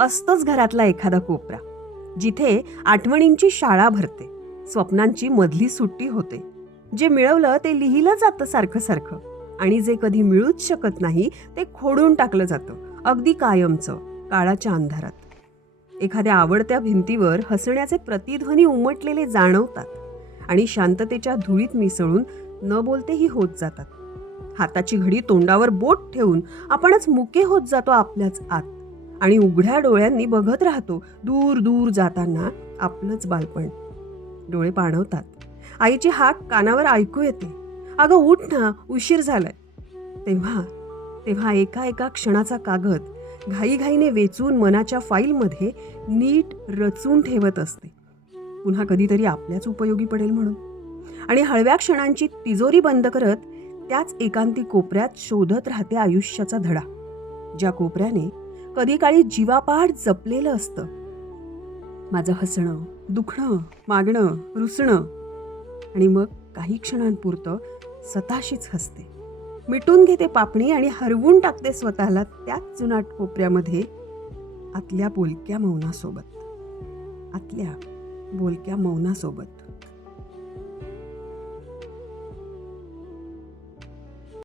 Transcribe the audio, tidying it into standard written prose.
असतोच घरातला एखादा कोपरा, जिथे आठवणींची शाळा भरते, स्वप्नांची मधली सुट्टी होते. जे मिळवलं ते लिहिलं जातं सारखं सारखं, आणि जे कधी मिळूच शकत नाही ते खोडून टाकलं जातं, अगदी कायमचं, काळाच्या अंधारात. एखाद्या आवडत्या भिंतीवर हसण्याचे प्रतिध्वनी उमटलेले जाणवतात आणि शांततेच्या धुळीत मिसळून न बोलतेही होत जातात. हाताची घडी तोंडावर बोट ठेवून आपणच मुके होत जातो आपल्याच आत, आणि उघड्या डोळ्यांनी बघत राहतो दूर दूर जाताना आपलंच बालपण. डोळे पाणवतात. आईची हाक कानावर ऐकू येते, अगं उठ ना, उशीर झालाय. तेव्हा तेव्हा एका एका क्षणाचा कागद घाईघाईने वेचून मनाच्या फाईलमध्ये नीट रचून ठेवत असते, पुन्हा कधीतरी आपल्याच उपयोगी पडेल म्हणून. आणि हळव्या क्षणांची तिजोरी बंद करत त्याच एकांती कोपऱ्यात शोधत राहते आयुष्याचा धडा, ज्या कोपऱ्याने कधी काळी जीवापाड जपलेलं असतं. माझं हसणं, दुखणं, मागणं, रुसणं, आणि मग काही क्षणांपुरतं स्वतःशीच हसते, मिटून घेते पापणी आणि हरवून टाकते स्वतःला त्याच जुनाट कोपऱ्यामध्ये, आतल्या बोलक्या मौनासोबत.